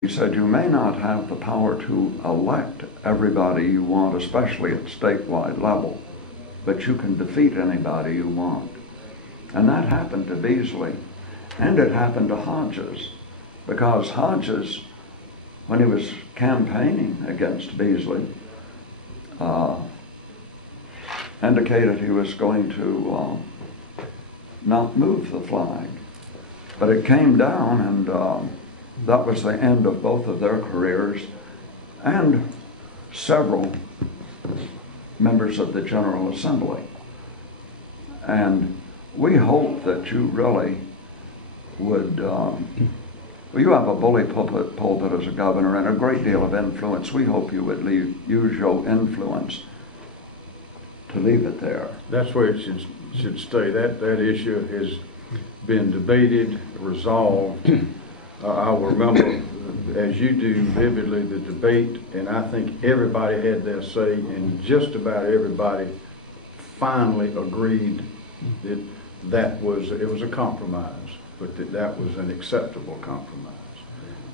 He said, you may not have the power to elect everybody you want, especially at statewide level, but you can defeat anybody you want. And that happened to Beasley, and it happened to Hodges, because Hodges, when he was campaigning against Beasley, indicated he was going to not move the flag. But it came down, and that was the end of both of their careers, and several members of the General Assembly. And we hope that you really would, well, you have a bully pulpit as a governor and a great deal of influence. We hope you would use your influence to leave it there. That's where it should stay. That issue has been debated, resolved. I will remember, as you do vividly, the debate, and I think everybody had their say, and just about everybody finally agreed that it was a compromise, but that was an acceptable compromise.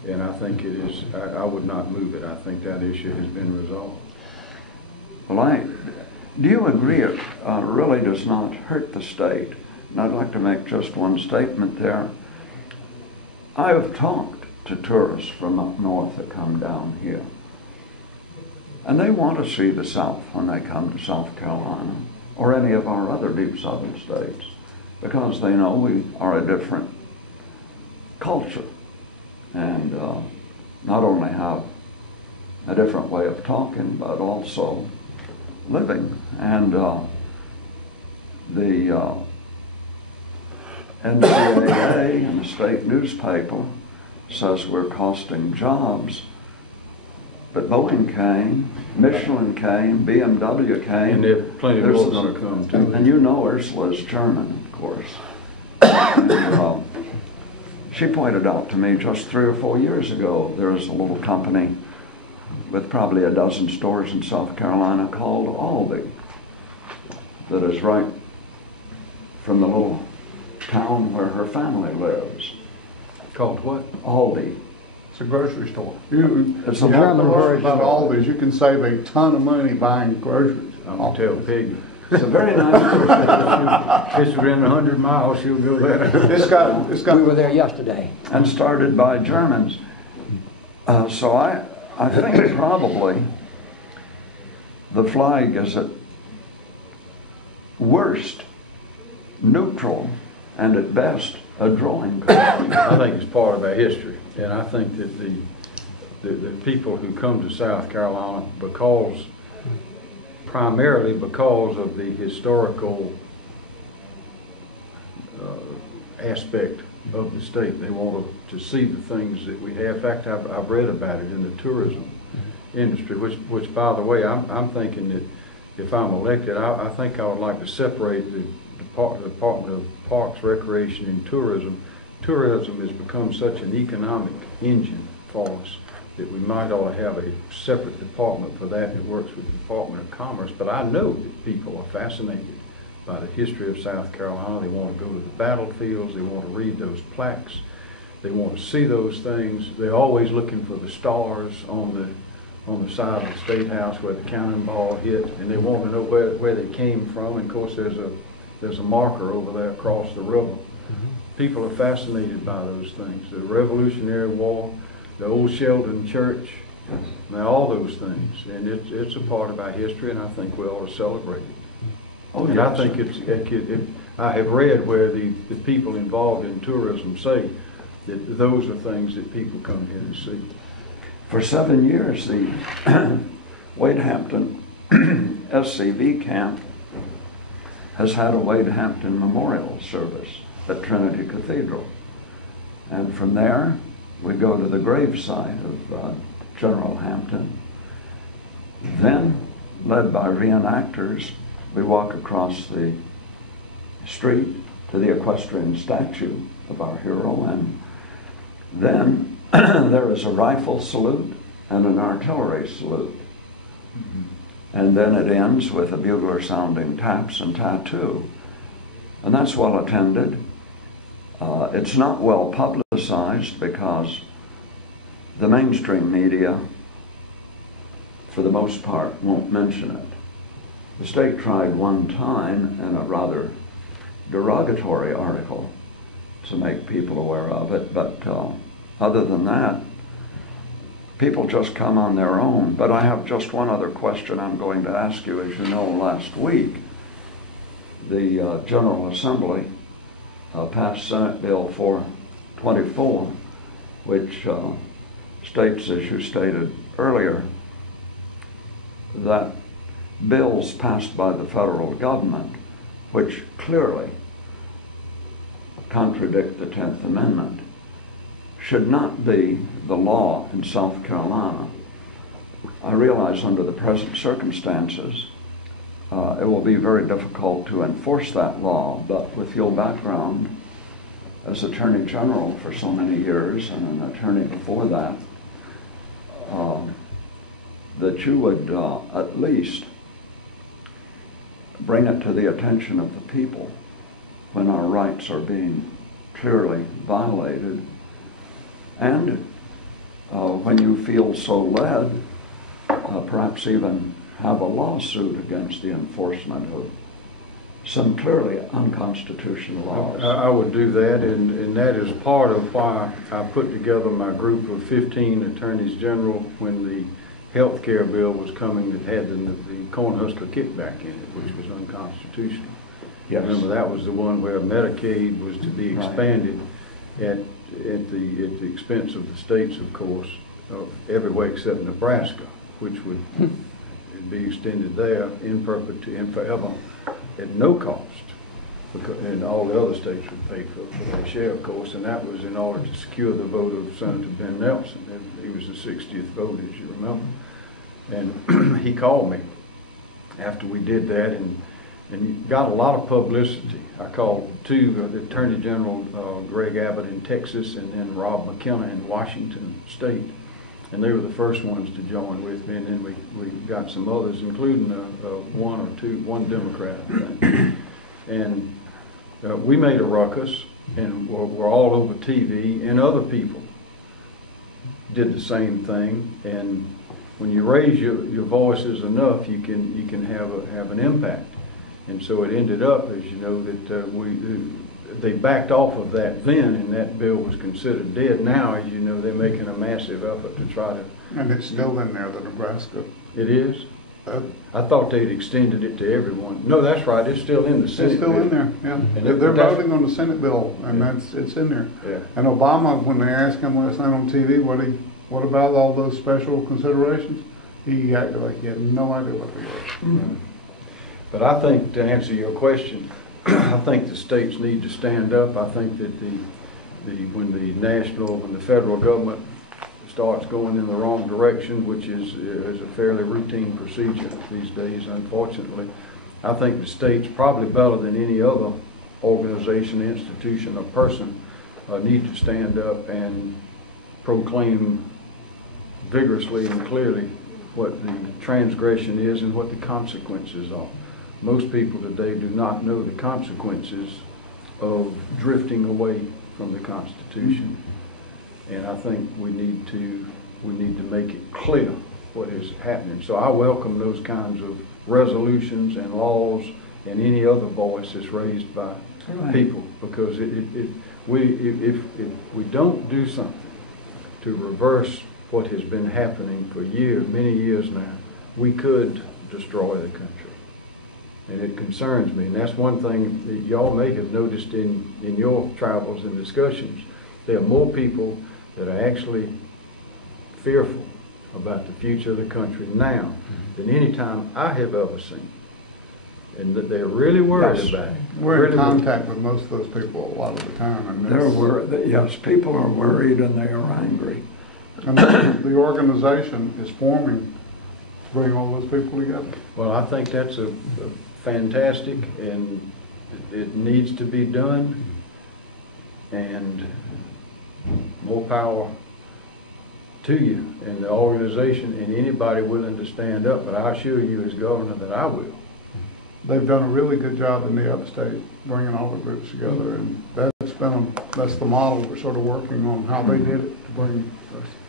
And I think it is, I would not move it. I think that issue has been resolved. Well, do you agree it really does not hurt the state? And I'd like to make just one statement there. I have talked to tourists from up north that come down here, and they want to see the South when they come to South Carolina or any of our other deep southern states, because they know we are a different culture and not only have a different way of talking, but also living. And the NCAA and the state newspaper says we're costing jobs, but Boeing came, Michelin came, BMW came. And there are plenty of more going to come too. And you know Ursula's German, of course. And, she pointed out to me just 3 or 4 years ago, there was a little company with probably a dozen stores in South Carolina called Aldi, that is right from the little town where her family lives. Called what? Aldi. It's a grocery store. It's a German grocery about store. Aldi's, you can save a ton of money buying groceries. I'm going to tell Peggy. It's a very nice It's within 100 miles, she'll go there. It's got. We were there yesterday. and started by Germans. So I think probably the flag is at worst neutral and at best a drawing card. I think it's part of our history, and I think that the people who come to South Carolina, primarily because of the historical aspect of the state, they want to see the things that we have. In fact, I've read about it in the tourism industry, which by the way, I'm thinking that if I'm elected, I think I would like to separate the Department of Parks, Recreation, and Tourism. Tourism has become such an economic engine for us that we might ought to have a separate department for that that works with the Department of Commerce. But I know that people are fascinated by the history of South Carolina. They want to go to the battlefields. They want to read those plaques. They want to see those things. They're always looking for the stars on the side of the State House where the cannonball hit, and they want to know where they came from. And of course, there's a marker over there across the river. People are fascinated by those things. The Revolutionary War, the old Sheldon Church, now all those things. And it's a part of our history, and I think we ought to celebrate it. Oh, and yes. I think I have read where the people involved in tourism say that those are things that people come here to see. For 7 years, the Wade Hampton SCV camp has had a Wade Hampton memorial service at Trinity Cathedral. And from there, we go to the gravesite of General Hampton. Then, led by reenactors, we walk across the street to the equestrian statue of our hero, and then there is a rifle salute and an artillery salute. And then it ends with a bugler sounding taps and tattoo. And that's well attended. It's not well publicized because the mainstream media, for the most part, won't mention it. The state tried one time in a rather derogatory article to make people aware of it, but other than that, people just come on their own. But I have just one other question I'm going to ask you. As you know, last week, the General Assembly passed Senate Bill 424, which states, as you stated earlier, that bills passed by the federal government, which clearly contradict the 10th Amendment, should not be the law in South Carolina. I realize under the present circumstances, it will be very difficult to enforce that law, but with your background as Attorney General for so many years and an attorney before that, that you would at least bring it to the attention of the people when our rights are being clearly violated, and when you feel so led, perhaps even have a lawsuit against the enforcement of some clearly unconstitutional laws. I would do that, and that is part of why I put together my group of 15 attorneys general when the health care bill was coming that had the Cornhusker kickback in it, which was unconstitutional. Yes. Remember, that was the one where Medicaid was to be expanded at the expense of the states, of course, everywhere except Nebraska, which would be extended there in perpetuity and forever at no cost, and all the other states would pay for their share, of course, and that was in order to secure the vote of Senator Ben Nelson. And he was the 60th vote, as you remember. And he called me after we did that and got a lot of publicity. I called two, the Attorney General Greg Abbott in Texas and then Rob McKenna in Washington State. And they were the first ones to join with me, and then we got some others, including one Democrat, I think. And we made a ruckus, and we're all over TV, and other people did the same thing. And when you raise your voices enough, you can have an impact. And so it ended up, as you know, that they backed off of that then, and that bill was considered dead. Now, as you know, they're making a massive effort to try to... And it's still in there, the Nebraska. It is? I thought they'd extended it to everyone. No, that's right, it's still in the Senate It's still bill. in there, yeah. And they're voting on the Senate bill, and it's in there. Yeah. And Obama, when they asked him last night on TV, what about all those special considerations? He acted like he had no idea what they were. Mm-hmm. But I think, to answer your question, I think the states need to stand up. I think that when the federal government starts going in the wrong direction, which is a fairly routine procedure these days, unfortunately, I think the states, probably better than any other organization, institution, or person, need to stand up and proclaim vigorously and clearly what the transgression is and what the consequences are. Most people today do not know the consequences of drifting away from the Constitution. And I think we need to make it clear what is happening. So I welcome those kinds of resolutions and laws and any other voice that's raised by people, because if we don't do something to reverse what has been happening for years, many years now, we could destroy the country. And it concerns me, and that's one thing that y'all may have noticed in your travels and discussions. There are more people that are actually fearful about the future of the country now than any time I have ever seen. And that they're really worried about it. We're in contact with most of those people a lot of the time. And they're worried. Yes, people are worried and they are angry. And the organization is forming to bring all those people together. Well, I think that's a fantastic, and it needs to be done, and more power to you and the organization and anybody willing to stand up. But I assure you as governor that I will. They've done a really good job in the upstate bringing all the groups together, and that's the model we're sort of working on, how they did it to bring us